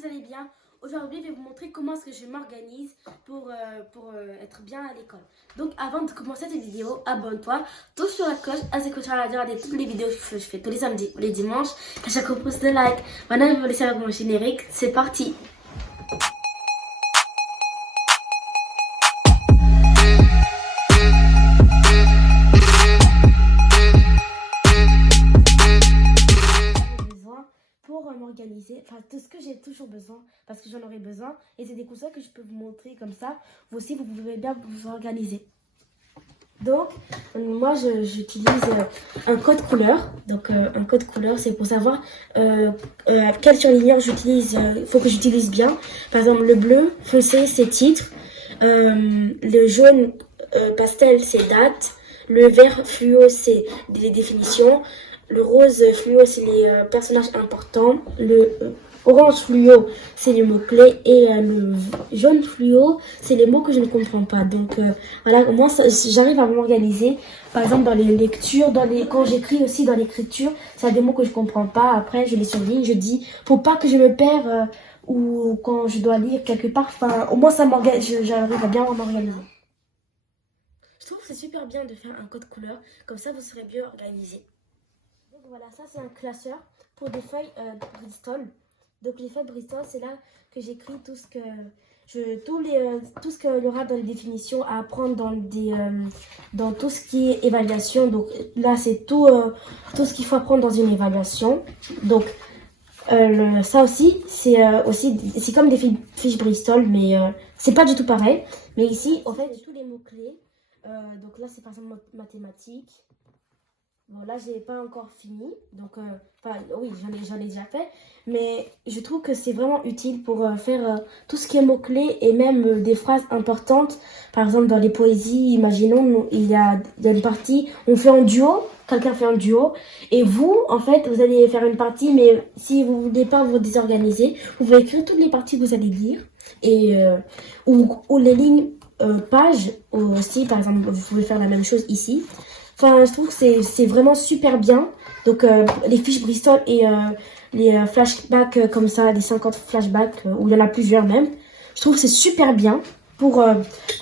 vous allez bien. Aujourd'hui, je vais vous montrer comment est-ce que je m'organise pour être bien à l'école. Donc, avant de commencer cette vidéo, abonne-toi, touche sur la cloche, ainsi que tu vas regarder toutes les vidéos que je fais tous les samedis ou les dimanches. À chaque fois, poste de like. Maintenant, je vais vous laisser avec mon générique. C'est parti. Pour m'organiser, enfin tout ce que j'ai toujours besoin, parce que j'en aurai besoin, et c'est des conseils que je peux vous montrer comme ça, vous aussi vous pouvez bien vous organiser. Donc moi j'utilise un code couleur, donc un code couleur c'est pour savoir quel surligneur j'utilise, il faut que j'utilise bien. Par exemple le bleu foncé c'est titre, le jaune pastel c'est date, le vert fluo c'est des définitions, le rose fluo, c'est les personnages importants. Le orange fluo, c'est les mots-clés. Et le jaune fluo, c'est les mots que je ne comprends pas. Donc voilà, au moins j'arrive à m'organiser. Par exemple, dans les lectures, quand j'écris aussi dans l'écriture, ça a des mots que je ne comprends pas. Après, je les surligne, je dis, faut pas que je me perds ou quand je dois lire quelque part. Enfin, au moins, j'arrive à bien m'organiser. Je trouve que c'est super bien de faire un code couleur. Comme ça, vous serez mieux organisé. Donc voilà, ça c'est un classeur pour des feuilles Bristol. Donc les feuilles Bristol, c'est là que j'écris tout ce qu'il y aura dans les définitions à apprendre dans tout ce qui est évaluation. Donc là c'est tout ce qu'il faut apprendre dans une évaluation. Donc ça aussi c'est comme des fiches Bristol, mais c'est pas du tout pareil. Mais ici en fait j'ai tous les mots clés. Donc là c'est par exemple mathématiques. Bon, là, j'ai pas encore fini. Donc, oui, j'en ai déjà fait. Mais je trouve que c'est vraiment utile pour faire tout ce qui est mots-clés et même des phrases importantes. Par exemple, dans les poésies, imaginons, il y a une partie, on fait en duo. Quelqu'un fait un duo. Et vous, en fait, vous allez faire une partie. Mais si vous voulez pas vous désorganiser, vous pouvez écrire toutes les parties que vous allez lire. Et, ou les lignes pages aussi. Par exemple, vous pouvez faire la même chose ici. Enfin, je trouve que c'est vraiment super bien. Donc, les fiches Bristol et les flashbacks comme ça, les 50 flashbacks, où il y en a plusieurs même. Je trouve que c'est super bien pour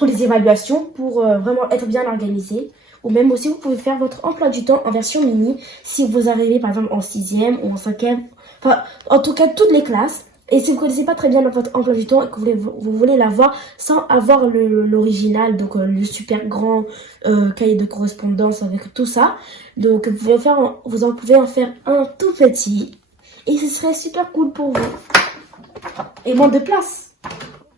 les évaluations, pour vraiment être bien organisé. Ou même aussi, vous pouvez faire votre emploi du temps en version mini si vous arrivez par exemple en 6e ou en 5e. Enfin, en tout cas, toutes les classes. Et si vous ne connaissez pas très bien votre emploi du temps et que vous voulez l'avoir sans avoir l'original, donc le super grand cahier de correspondance avec tout ça, donc vous en pouvez en faire un tout petit et ce serait super cool pour vous. Et moins de place.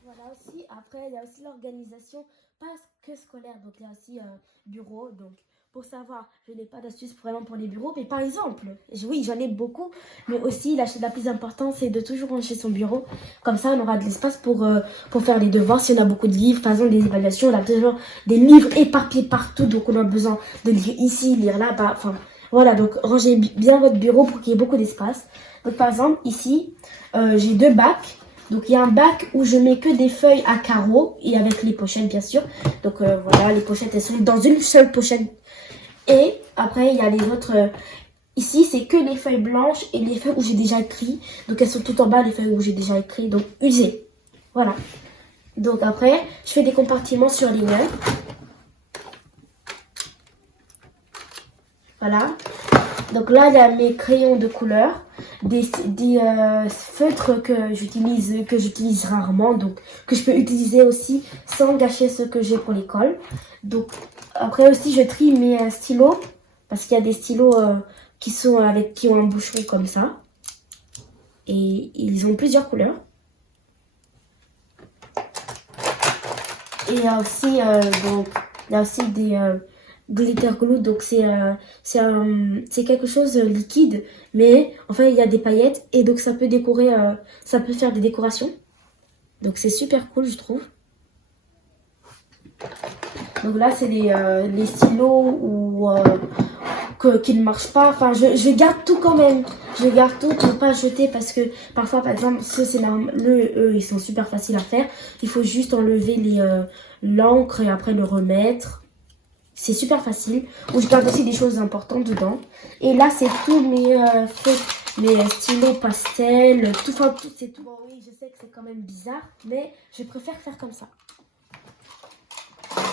Voilà aussi, après il y a aussi l'organisation, pas que scolaire, donc il y a aussi bureau, donc pour savoir, je n'ai pas d'astuce vraiment pour les bureaux, mais par exemple, oui, j'en ai beaucoup, mais aussi la chose la plus importante, c'est de toujours ranger son bureau. Comme ça, on aura de l'espace pour faire les devoirs. Si on a beaucoup de livres, par exemple, des évaluations, on a toujours des livres éparpillés partout, donc on a besoin de lire ici, lire là, bah, enfin, voilà, donc rangez bien votre bureau pour qu'il y ait beaucoup d'espace. Donc par exemple, ici, j'ai 2 bacs. Donc il y a un bac où je mets que des feuilles à carreaux et avec les pochettes bien sûr. Donc voilà, les pochettes elles sont dans une seule pochette. Et après il y a les autres, ici c'est que les feuilles blanches et les feuilles où j'ai déjà écrit. Donc elles sont tout en bas les feuilles où j'ai déjà écrit, donc usées. Voilà. Donc après je fais des compartiments surligneurs. Voilà. Donc là, il y a mes crayons de couleur, des feutres que j'utilise rarement, donc que je peux utiliser aussi sans gâcher ce que j'ai pour l'école. Donc après aussi, je trie mes stylos, parce qu'il y a des stylos qui ont un bouchon comme ça. Et ils ont plusieurs couleurs. Et il y a aussi des glitter glue, donc c'est quelque chose de liquide, mais enfin il y a des paillettes et donc ça peut décorer, ça peut faire des décorations. Donc c'est super cool je trouve. Donc là c'est les stylos qui ne marchent pas. Enfin je garde tout quand même. Je garde tout pour pas jeter parce que parfois par exemple ceux ils sont super faciles à faire. Il faut juste enlever l'encre et après le remettre. C'est super facile. Où je garde aussi des choses importantes dedans. Et là, c'est tous mes mes stylos pastel, tout, enfin, tout, c'est tout. Bon, oui, je sais que c'est quand même bizarre, mais je préfère faire comme ça.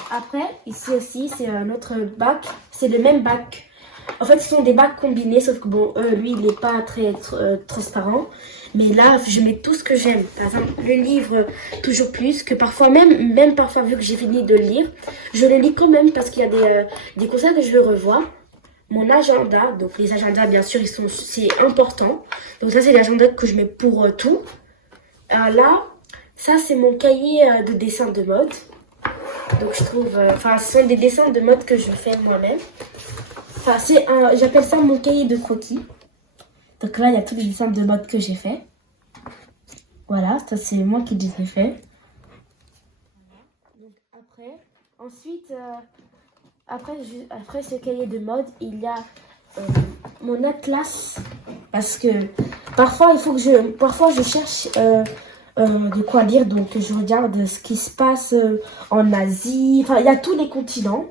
Après, ici aussi, c'est un autre bac. C'est le même bac. En fait, ce sont des bacs combinés, sauf que bon, lui, il n'est pas très transparent. Mais là, je mets tout ce que j'aime. Par exemple, le livre, toujours plus, que parfois, même parfois, vu que j'ai fini de le lire, je le lis quand même parce qu'il y a des conseils que je le revois. Mon agenda, donc les agendas, bien sûr, c'est important. Donc ça, c'est l'agenda que je mets pour tout. Là, ça, c'est mon cahier de dessin de mode. Donc je trouve, ce sont des dessins de mode que je fais moi-même. Enfin, j'appelle ça mon cahier de croquis. Donc là, il y a tous les dessins de mode que j'ai fait. Voilà, ça c'est moi qui les ai fait. Donc ensuite, après ce cahier de mode, il y a mon atlas. Parce que parfois, parfois je cherche de quoi lire, donc je regarde ce qui se passe en Asie. Enfin, il y a tous les continents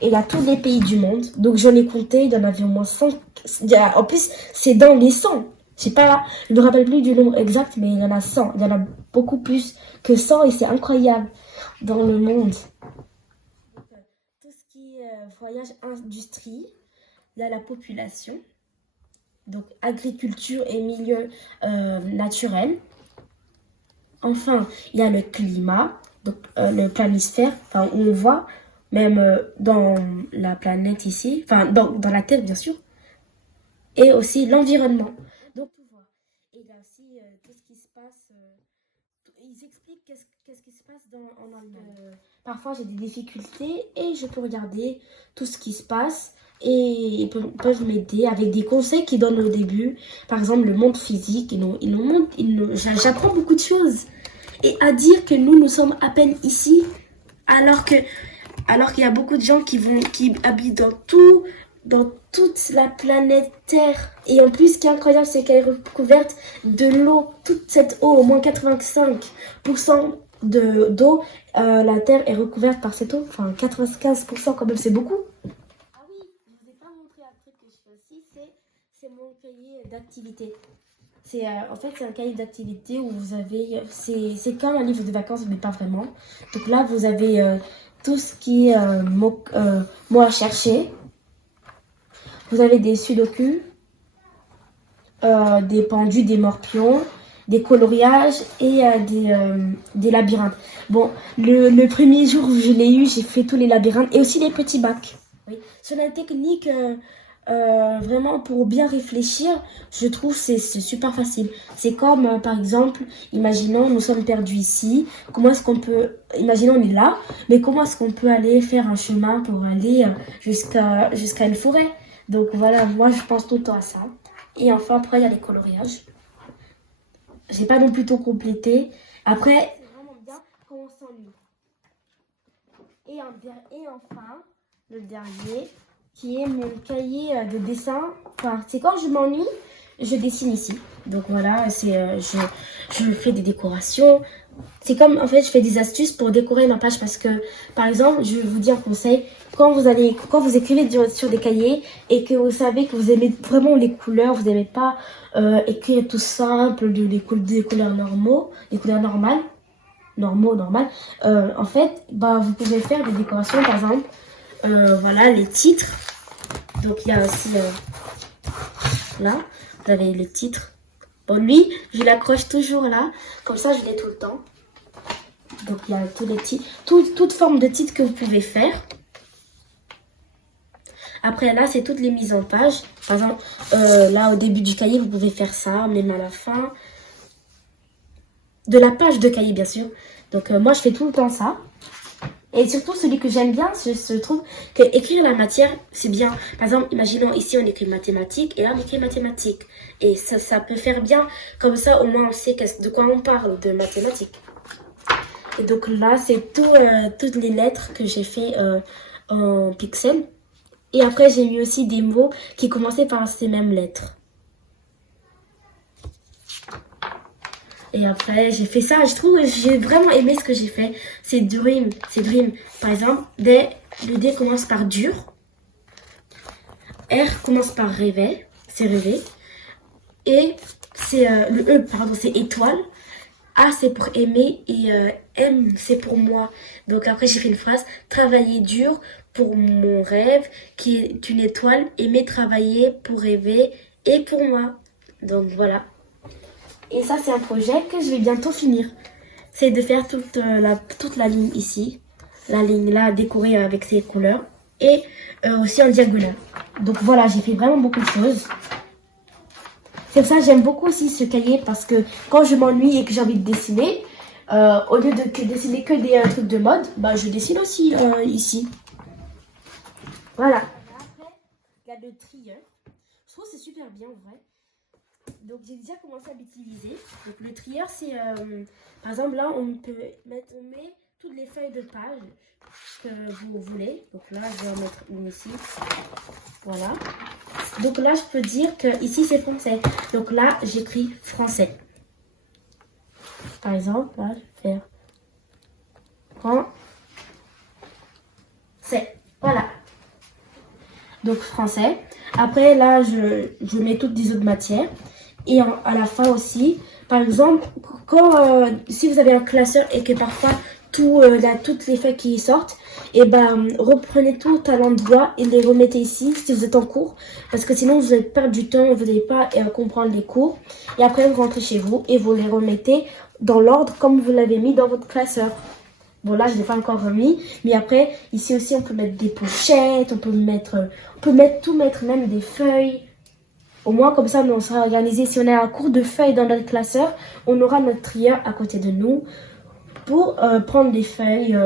et il y a tous les pays du monde. Donc j'en ai compté, il y en avait au moins 5. En plus, c'est dans les 100. Je ne me rappelle plus du nombre exact, mais il y en a 100. Il y en a beaucoup plus que 100 et c'est incroyable dans le monde. Tout ce qui est voyage industrie, il y a la population. Donc agriculture et milieu naturel. Enfin, il y a le climat, donc le planisphère, enfin on voit même dans la planète ici, enfin dans la Terre bien sûr, et aussi l'environnement. Donc tu vois, et il y a aussi qu'est-ce qui se passe, ils expliquent qu'est-ce qui se passe en Allemagne. Parfois j'ai des difficultés et je peux regarder tout ce qui se passe. Et ils peuvent m'aider avec des conseils qu'ils donnent au début. Par exemple, le monde physique. J'apprends beaucoup de choses. Et à dire que nous sommes à peine ici, alors qu'il y a beaucoup de gens qui habitent dans toute la planète Terre. Et en plus, ce qui est incroyable, c'est qu'elle est recouverte de l'eau. Toute cette eau, au moins 85% d'eau, la Terre est recouverte par cette eau. Enfin, 95% quand même, c'est beaucoup. C'est mon cahier d'activité. En fait, c'est un cahier d'activité où vous avez... C'est comme un livre de vacances, mais pas vraiment. Donc là, vous avez tout ce qui est mots à chercher. Vous avez des sudoku, des pendus, des morpions, des coloriages et des labyrinthes. Bon, le premier jour où je l'ai eu, j'ai fait tous les labyrinthes et aussi les petits bacs. Oui. Sur la technique... vraiment pour bien réfléchir, je trouve c'est super facile. C'est comme par exemple, imaginons nous sommes perdus ici, comment est-ce qu'on peut, imaginons on est là, mais comment est-ce qu'on peut aller faire un chemin pour aller jusqu'à une forêt. Donc voilà, moi je pense tout le temps à ça. Et enfin après il y a les coloriages. J'ai pas non plus tout complété. Après c'est vraiment bien quand on s'ennuie. Et enfin le dernier, qui est mon cahier de dessin. Enfin, c'est quand je m'ennuie, je dessine ici. Donc voilà, je fais des décorations. C'est comme, en fait, je fais des astuces pour décorer ma page parce que, par exemple, je vais vous dire un conseil. Quand vous écrivez sur des cahiers et que vous savez que vous aimez vraiment les couleurs, vous n'aimez pas écrire tout simple, des couleurs normales, en fait, vous pouvez faire des décorations, par exemple, voilà, les titres. Donc il y a aussi là, vous avez le titre. Bon, lui, je l'accroche toujours là, comme ça je l'ai tout le temps. Donc il y a tous les titres, toute forme de titre que vous pouvez faire. Après là, c'est toutes les mises en page. Par exemple, là au début du cahier, vous pouvez faire ça, même à la fin de la page de cahier, bien sûr. Donc moi, je fais tout le temps ça. Et surtout, celui que j'aime bien, je trouve que écrire la matière, c'est bien. Par exemple, imaginons ici, on écrit mathématiques et là, on écrit mathématiques. Et ça peut faire bien. Comme ça, au moins, on sait de quoi on parle, de mathématiques. Et donc là, c'est toutes les lettres que j'ai fait en pixels. Et après, j'ai mis aussi des mots qui commençaient par ces mêmes lettres. Et après, j'ai fait ça. Je trouve que j'ai vraiment aimé ce que j'ai fait. C'est Dream. Par exemple, le D commence par dur. R commence par rêver. C'est rêver. Et c'est le E, pardon, c'est étoile. A, c'est pour aimer et M, c'est pour moi. Donc après, j'ai fait une phrase, travailler dur pour mon rêve, qui est une étoile, aimer travailler pour rêver et pour moi. Donc voilà. Et ça, c'est un projet que je vais bientôt finir. C'est de faire toute la ligne ici. La ligne là, décorée avec ses couleurs. Et aussi en diagonale. Donc voilà, j'ai fait vraiment beaucoup de choses. C'est pour ça que j'aime beaucoup aussi ce cahier parce que quand je m'ennuie et que j'ai envie de dessiner, au lieu de dessiner que des trucs de mode, bah, je dessine aussi ici. Voilà. Après, il y a le trieur. Je trouve que c'est super bien en vrai. Donc j'ai déjà commencé à l'utiliser. Donc le trieur, c'est par exemple là on met toutes les feuilles de page que vous voulez. Donc là je vais en mettre une ici. Voilà. Donc là je peux dire que ici c'est français. Donc là j'écris français. Par exemple là je vais faire français. Voilà. Donc français. Après là je mets toutes les autres matières. Et à la fin aussi, par exemple, si vous avez un classeur et que parfois toutes les feuilles qui sortent, et ben reprenez tout à l'endroit et les remettez ici si vous êtes en cours, parce que sinon vous allez perdre du temps et vous n'allez pas comprendre les cours. Et après vous rentrez chez vous et vous les remettez dans l'ordre comme vous l'avez mis dans votre classeur. Bon là je l'ai pas encore remis, mais après ici aussi on peut mettre des pochettes, on peut tout mettre, même des feuilles. Au moins, comme ça, on sera organisé. Si on a un cours de feuilles dans notre classeur, on aura notre trieur à côté de nous pour prendre des feuilles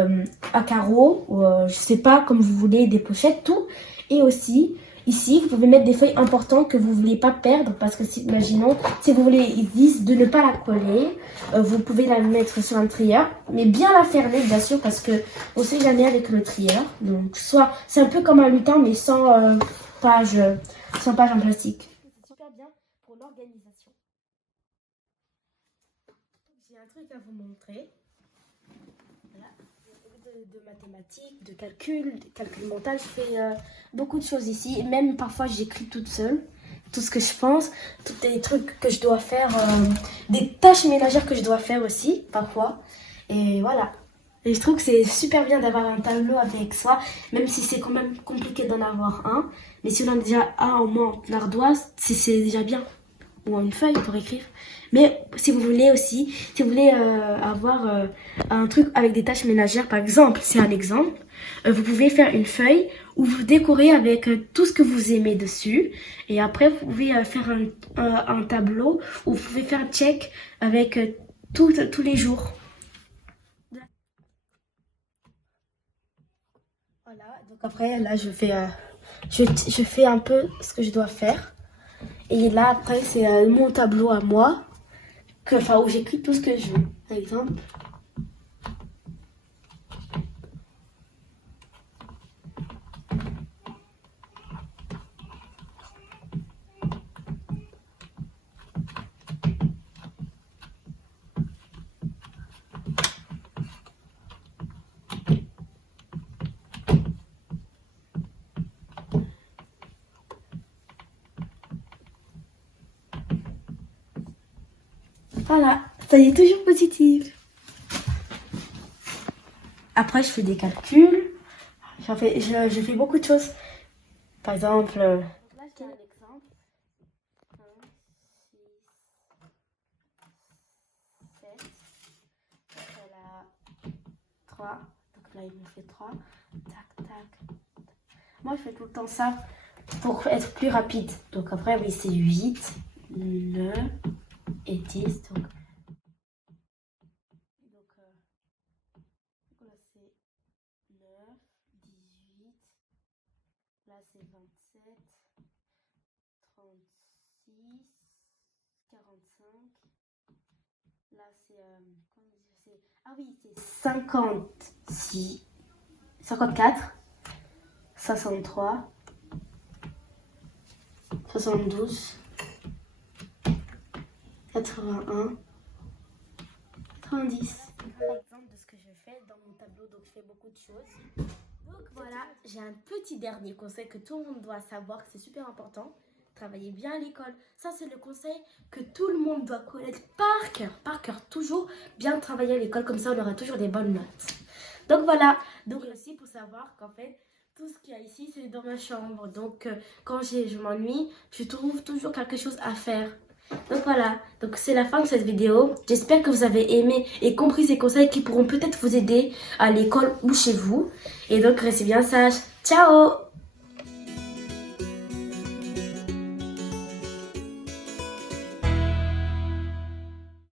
à carreaux, ou je sais pas, comme vous voulez, des pochettes, tout. Et aussi, ici, vous pouvez mettre des feuilles importantes que vous voulez pas perdre, parce que imaginons, si vous voulez, ils disent de ne pas la coller, vous pouvez la mettre sur un trieur, mais bien la fermer, bien sûr, parce que on sait jamais avec le trieur. Donc, soit, c'est un peu comme un lutin, mais page, sans page en plastique. Super bien pour l'organisation. J'ai un truc à vous montrer. Voilà. De mathématiques, de calcul mental, je fais beaucoup de choses ici. Et même parfois j'écris toute seule tout ce que je pense, tous les trucs que je dois faire, des tâches ménagères que je dois faire aussi parfois. Et voilà. Et je trouve que c'est super bien d'avoir un tableau avec soi, même si c'est quand même compliqué d'en avoir un. Mais si on en a déjà un au moins en ardoise, c'est déjà bien. Ou une feuille pour écrire. Mais si vous voulez aussi, si vous voulez avoir un truc avec des tâches ménagères, par exemple, c'est un exemple, vous pouvez faire une feuille où vous décorez avec tout ce que vous aimez dessus. Et après, vous pouvez faire un tableau où vous pouvez faire check avec tous les jours. Voilà, donc après, là, je fais un peu ce que je dois faire. Et là, après, c'est mon tableau à moi, où j'écris tout ce que je veux. Par exemple, voilà, ça y est, toujours positive. Après, je fais des calculs. Je fais beaucoup de choses. Par exemple, là, j'ai un exemple. 1, 6, 7. Après, là, 3. Donc là, il me fait 3. Tac, tac. Moi, je fais tout le temps ça pour être plus rapide. Donc après, oui, c'est 8, 9 et 10. Donc là, c'est 9, 18. Là, c'est 27, 36, 45. Là, ah oui, c'est 56, 54, 63, 72, 81, 90. Par exemple de ce que je fais dans mon tableau, donc je fais beaucoup de choses. Donc voilà, j'ai un petit dernier conseil que tout le monde doit savoir, que c'est super important. travaillez bien à l'école. Ça, c'est le conseil que tout le monde doit connaître par cœur. Par cœur, toujours bien travailler à l'école, comme ça on aura toujours des bonnes notes. Donc voilà, donc aussi pour savoir qu'en fait, tout ce qu'il y a ici, c'est dans ma chambre. Donc quand je m'ennuie, je trouve toujours quelque chose à faire. Donc voilà, donc c'est la fin de cette vidéo. J'espère que vous avez aimé et compris ces conseils qui pourront peut-être vous aider à l'école ou chez vous. Et donc restez bien sages. Ciao!